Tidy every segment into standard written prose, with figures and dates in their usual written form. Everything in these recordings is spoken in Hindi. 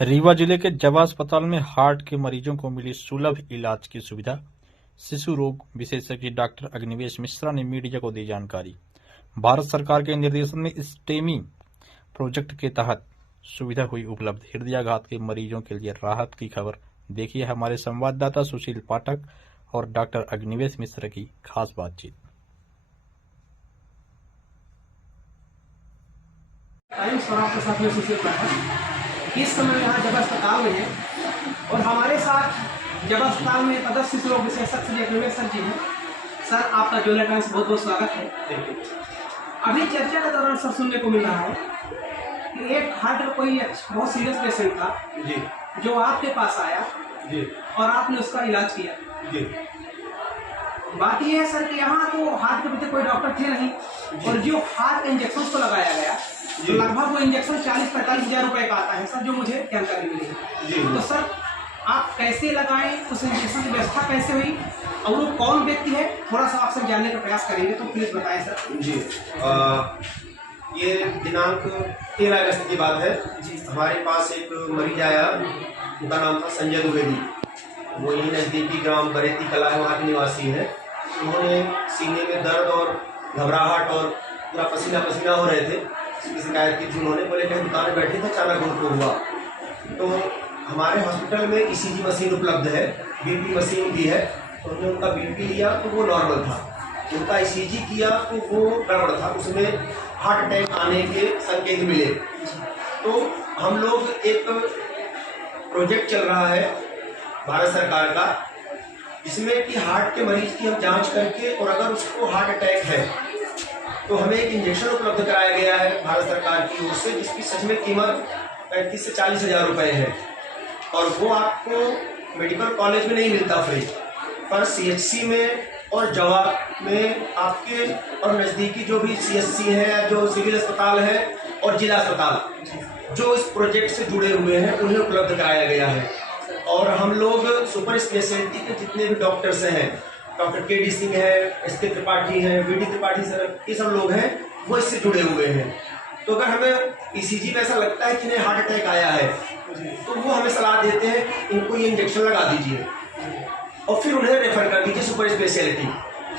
रीवा जिले के जवा अस्पताल में हार्ट के मरीजों को मिली सुलभ इलाज की सुविधा। शिशु रोग विशेषज्ञ डॉक्टर अग्निवेश मिश्रा ने मीडिया को दी जानकारी। भारत सरकार के निर्देशन में स्टेमी प्रोजेक्ट के तहत सुविधा हुई उपलब्ध। हृदयाघात के मरीजों के लिए राहत की खबर। देखिए हमारे संवाददाता सुशील पाठक और डॉक्टर अग्निवेश मिश्रा की खास बातचीत। इस समय यहाँ जब अस्पताल में है और हमारे साथ जब अस्पताल में पदस्थ शिशु रोग विशेषज्ञ श्री अग्निवेश सर जी हैं। सर आपका ज्वेलर टाइम्स बहुत बहुत स्वागत है। अभी चर्चा के दौरान सर सुनने को मिल रहा है कि एक हार्ट का कोई बहुत सीरियस पेशेंट था जी, जो आपके पास आया जी, और आपने उसका इलाज किया जी। बात यह है सर कि यहाँ तो हार्ट के प्रति कोई डॉक्टर थे नहीं, और जो हार्ट इंजेक्शन को लगाया गया तो लगभग वो इंजेक्शन 40-45 हज़ार रुपए का आता है सर, जो मुझे जानकारी मिली है। तो सर आप कैसे लगाएं, उस इंजेक्शन की व्यवस्था कैसे हुई और वो कौन व्यक्ति है, थोड़ा सा आपसे जानने का प्रयास करेंगे तो प्लीज बताएं सर जी। ये दिनांक 13 अगस्त की बात है जी। हमारे पास एक मरीज आया, उनका नाम था संजय द्विवेदी। वो यही नज़दीकी ग्राम बरेती कला है, वहाँ के निवासी है। उन्होंने सीने में दर्द और घबराहट और पूरा पसीना पसीना हो रहे थे, इसकी शिकायत की थी। उन्होंने बोले कहीं दुकान में बैठे थे, अचानक उनको हुआ। तो हमारे हॉस्पिटल में ईसीजी मशीन उपलब्ध है, बीपी मशीन भी है। उन्होंने उनका बीपी लिया तो वो नॉर्मल था, उनका ईसीजी किया तो वो गड़बड़ था, उसमें हार्ट अटैक आने के संकेत मिले। तो हम लोग एक प्रोजेक्ट चल रहा है भारत सरकार का, जिसमें कि हार्ट के मरीज की हम जांच करके, और अगर उसको हार्ट अटैक है तो हमें एक इंजेक्शन उपलब्ध कराया गया है भारत सरकार की ओर से, जिसकी सच में कीमत 35 से 40 हज़ार रुपये है। और वो आपको मेडिकल कॉलेज में नहीं मिलता फ्री, पर सीएचसी में और जवा में आपके और नज़दीकी जो भी सीएचसी है, जो सिविल अस्पताल है और जिला अस्पताल जो इस प्रोजेक्ट से जुड़े हुए हैं, उन्हें उपलब्ध कराया गया है। और हम लोग सुपर स्पेशलिटी के जितने भी डॉक्टर्स हैं, डॉक्टर केडी सिंह है, एसके त्रिपाठी हैं, वीडी त्रिपाठी सर, ये सब लोग हैं, वो इससे जुड़े हुए हैं। तो अगर हमें ईसीजी में ऐसा लगता है कि इन्हें हार्ट अटैक आया है, तो वो हमें सलाह देते हैं इनको ये इंजेक्शन लगा दीजिए, और फिर उन्हें रेफर कर दीजिए सुपर स्पेशलिटी।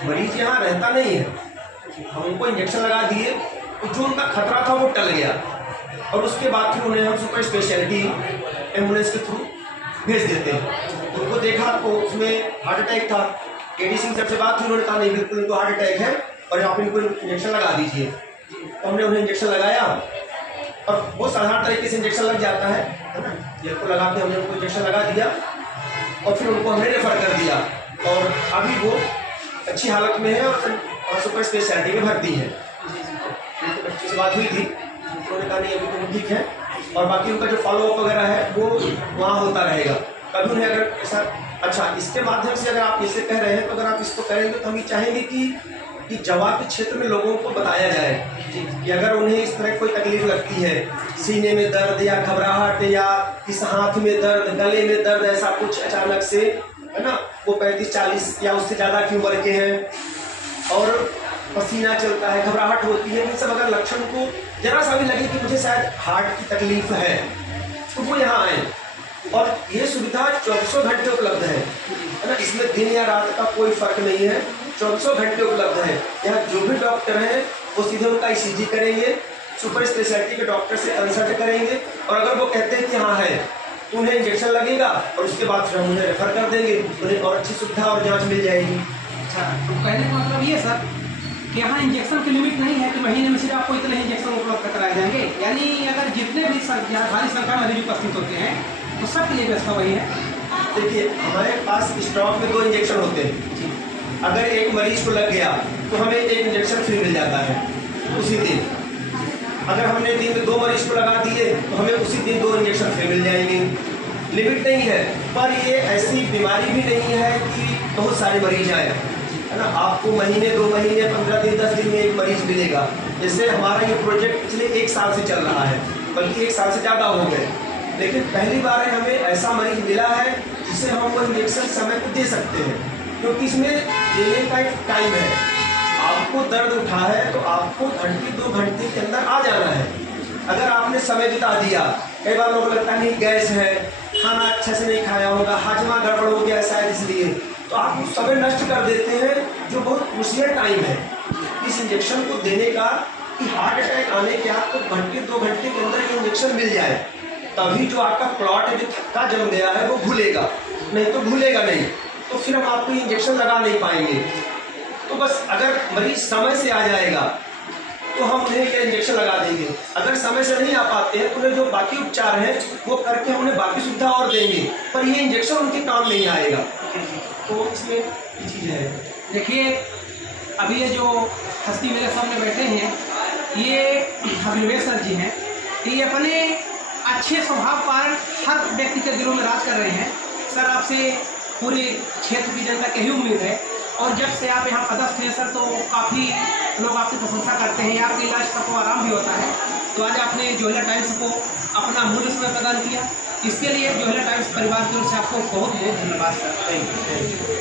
मरीज यहाँ रहता नहीं है, हम उनको इंजेक्शन लगा दिए तो जो उनका खतरा था वो टल गया, और उसके बाद फिर उन्हें हम सुपर स्पेशलिटी एम्बुलेंस के थ्रू भेज देते हैं। उनको देखा तो उसमें हार्ट अटैक था। केडी सिंह सर से बात हुई, उन्होंने कहा नहीं बिल्कुल इनको हार्ट अटैक है और आप इनको इंजेक्शन लगा दीजिए। तो हमने उन्हें इंजेक्शन लगाया, और वो साधारण तरीके से इंजेक्शन लग जाता है ना, जेल को लगा के हमने उनको इंजेक्शन लगा दिया, और फिर उनको हमने रेफर कर दिया, और अभी वो अच्छी हालत में है और सुपर स्पेशलिटी में भर्ती है। उनके बच्चे से बात हुई थी, उन्होंने कहा नहीं अभी तो ठीक है, और बाकी उनका जो फॉलोअप वगैरह है वो वहाँ होता रहेगा। कभी उन्हें अगर ऐसा, अच्छा इसके माध्यम से अगर आप इसे कह रहे हैं, तो अगर आप इसको करेंगे तो हम ये चाहेंगे कि जवा के क्षेत्र में लोगों को बताया जाए कि अगर उन्हें इस तरह कोई तकलीफ लगती है, सीने में दर्द या घबराहट या इस हाथ में दर्द, गले में दर्द, ऐसा कुछ अचानक से है ना, वो 35-40 या उससे ज़्यादा की उम्र के हैं, और पसीना चलता है, घबराहट होती है, इन सब अगर लक्षण को जरा सा भी लगे कि मुझे शायद हार्ट की तकलीफ है, तो वो यहाँ आए। और ये सुविधा 24 घंटे उपलब्ध है ना, इसमें दिन या रात का कोई फर्क नहीं है, 24 घंटे उपलब्ध है। यहाँ जो भी डॉक्टर हैं वो सीधे उनका ईसीजी करेंगे, सुपर स्पेशलिटी के डॉक्टर से कंसल्ट करेंगे, और अगर वो कहते हैं कि हाँ है तो उन्हें इंजेक्शन लगेगा, और उसके बाद फिर हम उन्हें रेफर कर देंगे, उन्हें और अच्छी सुविधा और जाँच मिल जाएगी। अच्छा, तो कहने का मतलब ये सर कि यहाँ इंजेक्शन की लिमिट नहीं है कि महीने में सिर्फ आपको इतने इंजेक्शन उपलब्ध कराए जाएंगे, यानी अगर जितने भी भारी संख्या में भी उपस्थित होते हैं तो सबके लिए व्यवस्था वही है। देखिए हमारे पास स्टॉक में 2 इंजेक्शन होते हैं। अगर एक मरीज को लग गया तो हमें एक इंजेक्शन फ्री मिल जाता है उसी दिन। अगर हमने दिन में 2 मरीज को लगा दिए तो हमें उसी दिन 2 इंजेक्शन फ्री मिल जाएंगे। लिमिट नहीं है, पर ये ऐसी बीमारी भी नहीं है कि बहुत सारे मरीज आए, है ना। आपको महीने 2 महीने 15 दिन 10 दिन में एक मरीज मिलेगा। जैसे हमारा ये प्रोजेक्ट पिछले 1 साल से चल रहा है, बल्कि 1 साल से ज़्यादा हो गए, लेकिन पहली बार हमें ऐसा मरीज मिला है जिसे हम वो इंजेक्शन समय पर दे सकते हैं, क्योंकि इसमें देने का एक टाइम है। आपको दर्द उठा है तो आपको 1-2 घंटे के अंदर आ जाना है। अगर आपने समय बिता दिया कई बार लोगों को लगता है नहीं गैस है, खाना अच्छे से नहीं खाया होगा, हाजमा गड़बड़ हो गया शायद इसलिए, तो आप उस समय नष्ट कर देते हैं जो बहुत क्रूशियल टाइम है इस इंजेक्शन को देने का, कि हार्ट अटैक आने के आपको घंटे 2 घंटे के अंदर ये इंजेक्शन मिल जाए, तभी जो आपका क्लॉट है जो थक्का जम गया है वो घुलेगा, नहीं तो घुलेगा नहीं, तो फिर हम आपको इंजेक्शन लगा नहीं पाएंगे। तो बस अगर मरीज समय से आ जाएगा तो हम उन्हें ये इंजेक्शन लगा देंगे, अगर समय से नहीं आ पाते हैं तो उन्हें जो बाकी उपचार हैं वो करके हम उन्हें बाकी सुविधा और देंगे, पर ये इंजेक्शन उनके काम नहीं आएगा। तो इसमें ये चीज़ है। देखिए अभी ये जो हस्ती मेरे सामने बैठे हैं ये अग्निवेश सर जी हैं, ये अपने अच्छे स्वभाव कारण हर व्यक्ति के दिलों में राज कर रहे हैं। सर आपसे पूरे क्षेत्र की जनता की यही उम्मीद है, और जब से आप यहाँ पदस्थ हैं सर तो काफ़ी लोग आपकी प्रशंसा करते हैं, आपके इलाज सबको आराम भी होता है। तो आज आपने जोहला टाइम्स को अपना अमूल्य समय प्रदान किया, इसके लिए जोहला टाइम्स परिवार की ओर से आपको बहुत बहुत धन्यवाद सर। Thank you.